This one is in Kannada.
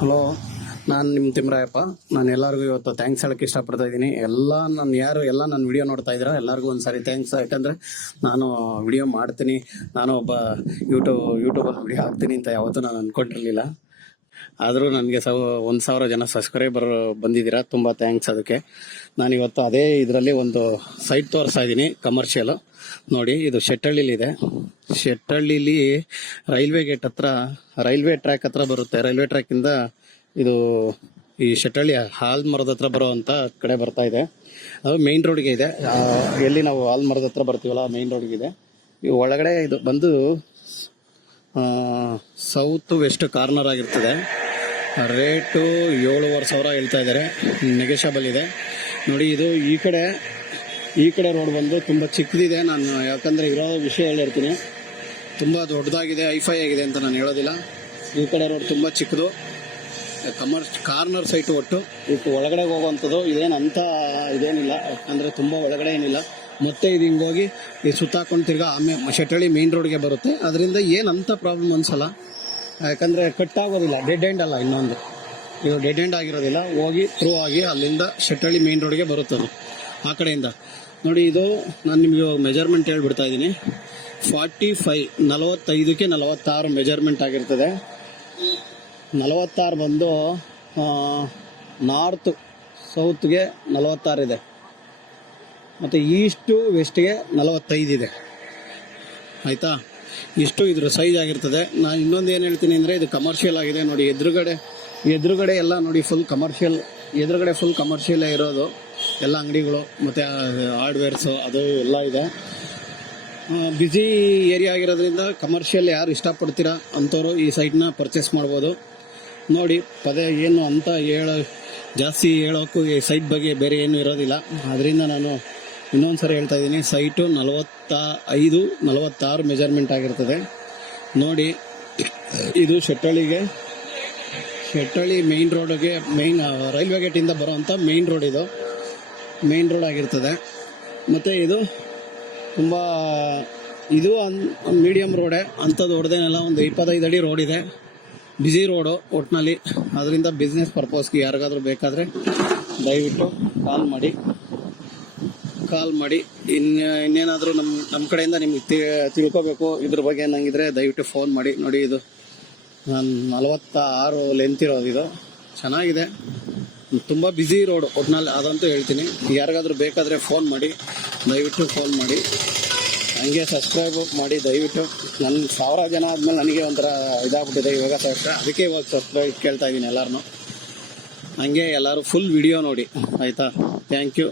ಹಲೋ, ನಾನು ನಿಮ್ಮ ತಿಮ್ರಾಯಪ್ಪ. ನಾನು ಎಲ್ಲರಿಗೂ ಇವತ್ತು ಥ್ಯಾಂಕ್ಸ್ ಹೇಳಕ್ಕೆ ಇಷ್ಟಪಡ್ತಾ ಇದ್ದೀನಿ. ಎಲ್ಲ ನನ್ನ ವಿಡಿಯೋ ನೋಡ್ತಾ ಇದ್ದೀರಾ, ಎಲ್ಲರಿಗೂ ಒಂದ್ಸಾರಿ ಥ್ಯಾಂಕ್ಸ್. ಯಾಕಂದರೆ ನಾನು ವಿಡಿಯೋ ಮಾಡ್ತೀನಿ, ನಾನು ಒಬ್ಬ ಯೂಟ್ಯೂಬಲ್ಲಿ ವಿಡಿಯೋ ಹಾಕ್ತೀನಿ ಅಂತ ಯಾವತ್ತೂ ನಾನು ಅಂದ್ಕೊಂಡಿರಲಿಲ್ಲ. ಆದರೂ ನನಗೆ 1,000 ಜನ ಸಬ್ಸ್ಕ್ರೈಬರ್ ಬಂದಿದ್ದೀರಾ, ತುಂಬ ಥ್ಯಾಂಕ್ಸ್ ಅದಕ್ಕೆ. ನಾನಿವತ್ತು ಅದೇ ಇದರಲ್ಲಿ ಒಂದು ಸೈಟ್ ತೋರಿಸ್ತಾ ಇದ್ದೀನಿ, ಕಮರ್ಷಿಯಲ್. ನೋಡಿ, ಇದು ಶೆಟ್ಟಹಳ್ಳಿಲಿದೆ. ಶೆಟ್ಟಹಳ್ಳಿಲಿ ರೈಲ್ವೆ ಗೇಟ್ ಹತ್ರ, ರೈಲ್ವೆ ಟ್ರ್ಯಾಕ್ ಹತ್ರ ಬರುತ್ತೆ. ರೈಲ್ವೆ ಟ್ರ್ಯಾಕಿಂದ ಇದು ಈ ಶೆಟ್ಟಹಳ್ಳಿ ಹಾಲ್ ಮರದ ಹತ್ರ ಬರೋವಂಥ ಕಡೆ ಬರ್ತಾ ಇದೆ. ಅದು ಮೇನ್ ರೋಡ್ಗೆ ಇದೆ. ಎಲ್ಲಿ ನಾವು ಹಾಲ್ ಮರದ ಹತ್ರ ಬರ್ತೀವಲ್ಲ, ಮೇನ್ ರೋಡ್ಗೆ ಇದೆ. ಈ ಒಳಗಡೆ ಇದು ಬಂದು ಸೌತ್ ವೆಸ್ಟ್ ಕಾರ್ನರ್ ಆಗಿರ್ತದೆ. ರೇಟು 7,500 ಹೇಳ್ತಾ ಇದ್ದಾರೆ, ನೆಗೆಷಬಲ್ ಇದೆ. ನೋಡಿ, ಇದು ಈ ಕಡೆ ರೋಡ್ ಬಂದು ತುಂಬ ಚಿಕ್ಕದಿದೆ. ನಾನು ಯಾಕಂದರೆ ಇರೋ ವಿಷಯ ಹೇಳಿರ್ತೀನಿ, ತುಂಬ ದೊಡ್ಡದಾಗಿದೆ, ಹೈಫೈ ಆಗಿದೆ ಅಂತ ನಾನು ಹೇಳೋದಿಲ್ಲ. ಈ ಕಡೆ ರೋಡ್ ತುಂಬ ಚಿಕ್ಕದು, ಕಾರ್ನರ್ ಸೈಟು. ಒಟ್ಟು ಒಳಗಡೆ ಹೋಗುವಂಥದ್ದು ಇದೇನಿಲ್ಲ, ಯಾಕಂದರೆ ತುಂಬ ಒಳಗಡೆ ಏನಿಲ್ಲ. ಮತ್ತೆ ಇದು ಹಿಂಗೋಗಿ ಈ ಸುತ್ತಾಕೊಂಡು ತಿರ್ಗಾ ಆಮೇಲೆ ಶೆಟ್ಟಹಳ್ಳಿ ಮೇನ್ ರೋಡ್ಗೆ ಬರುತ್ತೆ. ಅದರಿಂದ ಏನಂತ ಪ್ರಾಬ್ಲಮ್ ಅನ್ಸಲ್ಲ, ಯಾಕಂದರೆ ಕಟ್ ಆಗೋದಿಲ್ಲ. ಡೆಡ್ ಎಂಡ್ ಅಲ್ಲ, ಇದು ಡೆಡ್ ಎಂಡ್ ಆಗಿರೋದಿಲ್ಲ. ಹೋಗಿ ಥ್ರೂ ಆಗಿ ಅಲ್ಲಿಂದ ಶೆಟ್ಟಹಳ್ಳಿ ಮೇನ್ ರೋಡ್ಗೆ ಬರುತ್ತದು ಆ ಕಡೆಯಿಂದ. ನೋಡಿ, ಇದು ನಾನು ನಿಮಗೆ ಮೆಜರ್ಮೆಂಟ್ ಹೇಳ್ಬಿಡ್ತಾ ಇದ್ದೀನಿ. 45ಕ್ಕೆ 46 ಮೆಜರ್ಮೆಂಟ್ ಆಗಿರ್ತದೆ. 46 ಬಂದು ನಾರ್ತ್ ಸೌತ್ಗೆ 46 ಇದೆ, ಮತ್ತು ಈಸ್ಟು ವೆಸ್ಟ್ಗೆ 45 ಇದೆ. ಆಯಿತಾ? ಇಷ್ಟು ಇದ್ರ ಸೈಜ್ ಆಗಿರ್ತದೆ. ನಾನು ಇನ್ನೊಂದು ಏನು ಹೇಳ್ತೀನಿ ಅಂದರೆ, ಇದು ಕಮರ್ಷಿಯಲ್ ಆಗಿದೆ. ನೋಡಿ, ಎದುರುಗಡೆ ಎಲ್ಲ ನೋಡಿ ಫುಲ್ ಕಮರ್ಷಿಯಲ್ಲೇ ಇರೋದು. ಎಲ್ಲ ಅಂಗಡಿಗಳು ಮತ್ತು ಹಾರ್ಡ್ವೇರ್ಸು ಅದು ಎಲ್ಲ ಇದೆ. ಬ್ಯುಸಿ ಏರಿಯಾ ಆಗಿರೋದ್ರಿಂದ ಕಮರ್ಷಿಯಲ್ ಯಾರು ಇಷ್ಟಪಡ್ತೀರಾ ಅಂಥವ್ರು ಈ ಸೈಟ್ನ ಪರ್ಚೇಸ್ ಮಾಡ್ಬೋದು. ನೋಡಿ, ಏನು ಅಂತ ಜಾಸ್ತಿ ಹೇಳೋಕ್ಕೂ ಈ ಸೈಟ್ ಬಗ್ಗೆ ಬೇರೆ ಏನೂ ಇರೋದಿಲ್ಲ. ಅದರಿಂದ ನಾನು ಇನ್ನೊಂದು ಸರಿ ಹೇಳ್ತಾ ಇದ್ದೀನಿ, ಸೈಟು 45-46 ಮೆಜರ್ಮೆಂಟ್ ಆಗಿರ್ತದೆ. ನೋಡಿ, ಇದು ಶೆಟ್ಟಹಳ್ಳಿ ಮೇನ್ ರೋಡ್ಗೆ, ರೈಲ್ವೆ ಗೇಟಿಂದ ಬರೋವಂಥ ಮೇನ್ ರೋಡ್, ಮೇನ್ ರೋಡ್ ಆಗಿರ್ತದೆ. ಮತ್ತು ಇದು ತುಂಬ ಮೀಡಿಯಮ್ ರೋಡೇ, ಅಂಥದ್ದು ದೊಡ್ಡದೇನೆಲ್ಲ. ಒಂದು 25 ಅಡಿ ರೋಡ್ ಇದೆ, ಬ್ಯುಸಿ ರೋಡು ಒಟ್ಟಿನಲ್ಲಿ. ಅದರಿಂದ ಬಿಸ್ನೆಸ್ ಪರ್ಪಸ್ಗೆ ಯಾರಿಗಾದ್ರೂ ಬೇಕಾದರೆ ದಯವಿಟ್ಟು ಕಾಲ್ ಮಾಡಿ. ಇನ್ನೇನಾದರೂ ನಮ್ಮ ಕಡೆಯಿಂದ ನಿಮ್ಗೆ ತಿಳ್ಕೋಬೇಕು ಇದ್ರ ಬಗ್ಗೆ ನಂಗಿದ್ರೆ ದಯವಿಟ್ಟು ಫೋನ್ ಮಾಡಿ. ನೋಡಿ, ಇದು ನಾನು 46 ಲೆಂತ್ ಇರೋದು. ಇದು ಚೆನ್ನಾಗಿದೆ, ತುಂಬ ಬ್ಯುಸಿ ರೋಡು ಒಟ್ಟಿನಲ್ಲಿ, ಅದಂತೂ ಹೇಳ್ತೀನಿ. ಯಾರಿಗಾದ್ರೂ ಬೇಕಾದರೆ ದಯವಿಟ್ಟು ಫೋನ್ ಮಾಡಿ. ಹಂಗೆ ಸಬ್ಸ್ಕ್ರೈಬ್ ಮಾಡಿ ದಯವಿಟ್ಟು. ನನ್ನ 1000 ಜನ ಆದಮೇಲೆ ನನಗೆ ಒಂಥರ ಇದಾಗ್ಬಿಟ್ಟಿದೆ ಇವಾಗ ಅದಕ್ಕೆ ಇವಾಗ ಸಬ್ಸ್ಕ್ರೈಬ್ ಕೇಳ್ತಾ ಇದ್ದೀನಿ ಎಲ್ಲರನ್ನೂ. ಹಂಗೆ ಎಲ್ಲರೂ ಫುಲ್ ವಿಡಿಯೋ ನೋಡಿ, ಆಯಿತಾ? Thank you.